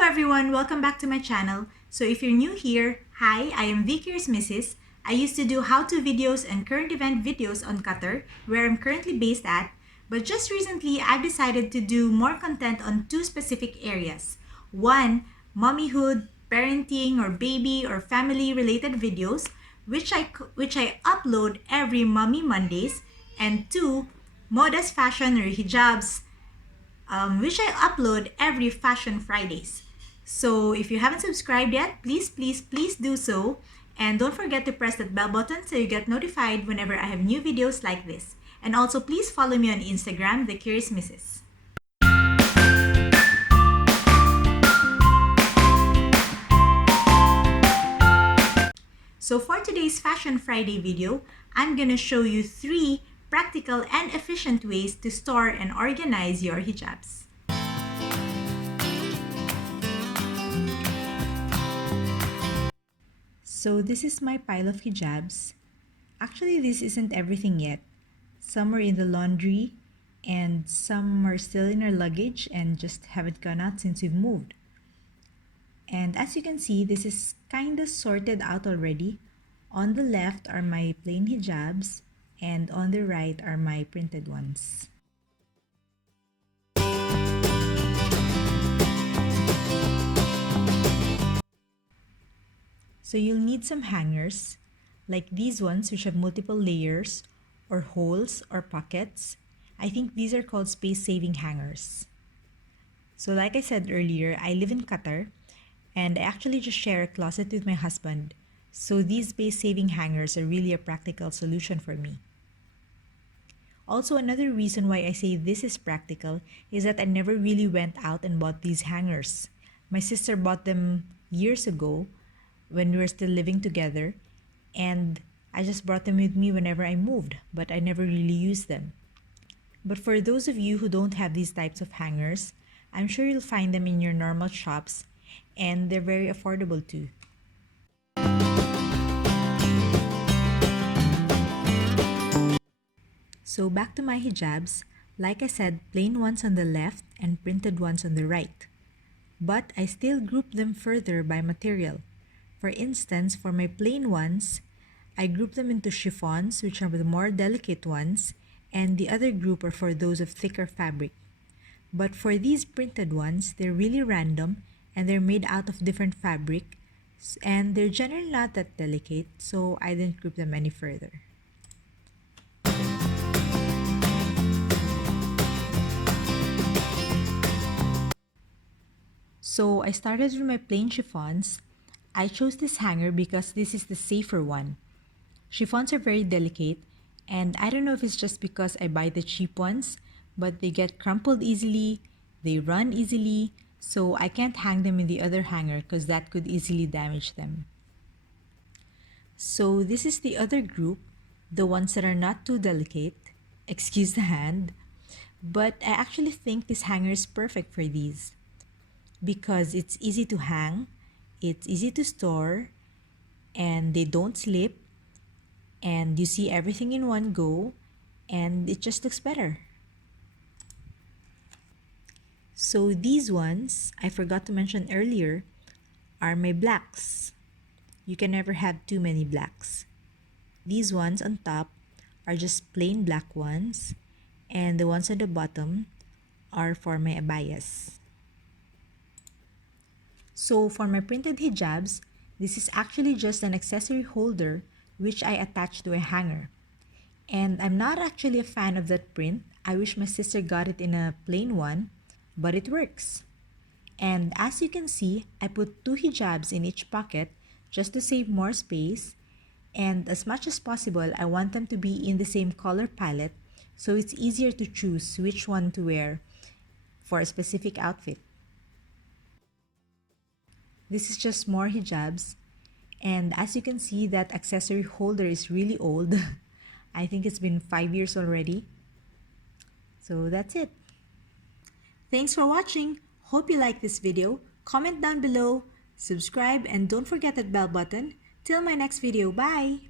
Hello everyone, welcome back to my channel. So if you're new here, hi, I am thecuriousmrs. I used to do how-to videos and current event videos on Qatar, where I'm currently based at, but just recently I've decided to do more content on two specific areas. One, mommyhood, parenting or baby or family related videos, which I upload every Mommy Mondays, and two, modest fashion or hijabs, which I upload every Fashion Fridays. So if you haven't subscribed yet, please do so. And don't forget to press that bell button so you get notified whenever I have new videos like this. And also please follow me on Instagram, thecuriousmrs. So for today's Fashion Friday video, I'm gonna show you 3 practical and efficient ways to store and organize your hijabs. So this is my pile of hijabs. Actually, this isn't everything yet. Some are in the laundry and some are still in our luggage and just haven't gone out since we've moved. And as you can see, this is kinda sorted out already. On the left are my plain hijabs and on the right are my printed ones. So you'll need some hangers, like these ones which have multiple layers or holes or pockets. I think these are called space-saving hangers. So like I said earlier, I live in Qatar and I actually just share a closet with my husband. So these space-saving hangers are really a practical solution for me. Also, another reason why I say this is practical is that I never really went out and bought these hangers. My sister bought them years ago when we were still living together, and I just brought them with me whenever I moved, but I never really used them. But for those of you who don't have these types of hangers, I'm sure you'll find them in your normal shops, and they're very affordable too. So back to my hijabs, like I said, plain ones on the left and printed ones on the right. But I still group them further by material. For instance, for my plain ones, I group them into chiffons, which are the more delicate ones, and the other group are for those of thicker fabric. But for these printed ones, they're really random and they're made out of different fabric, and they're generally not that delicate, so I didn't group them any further. So I started with my plain chiffons. I chose this hanger because this is the safer one. Chiffons are very delicate, and I don't know if it's just because I buy the cheap ones, but they get crumpled easily, they run easily, so I can't hang them in the other hanger because that could easily damage them. So this is the other group, the ones that are not too delicate, excuse the hand, but I actually think this hanger is perfect for these because it's easy to hang, it's easy to store, and they don't slip, and you see everything in one go, and it just looks better. So these ones, I forgot to mention earlier, are my blacks. You can never have too many blacks. These ones on top are just plain black ones, and the ones on the bottom are for my abayas. So for my printed hijabs, this is actually just an accessory holder which I attach to a hanger. And I'm not actually a fan of that print. I wish my sister got it in a plain one, but it works. And as you can see, I put 2 hijabs in each pocket just to save more space. And as much as possible, I want them to be in the same color palette so it's easier to choose which one to wear for a specific outfit. This is just more hijabs, and as you can see, that accessory holder is really old. I think it's been 5 years already. So that's it. Thanks for watching. Hope you like this video. Comment down below, subscribe, and don't forget that bell button. Till my next video, bye!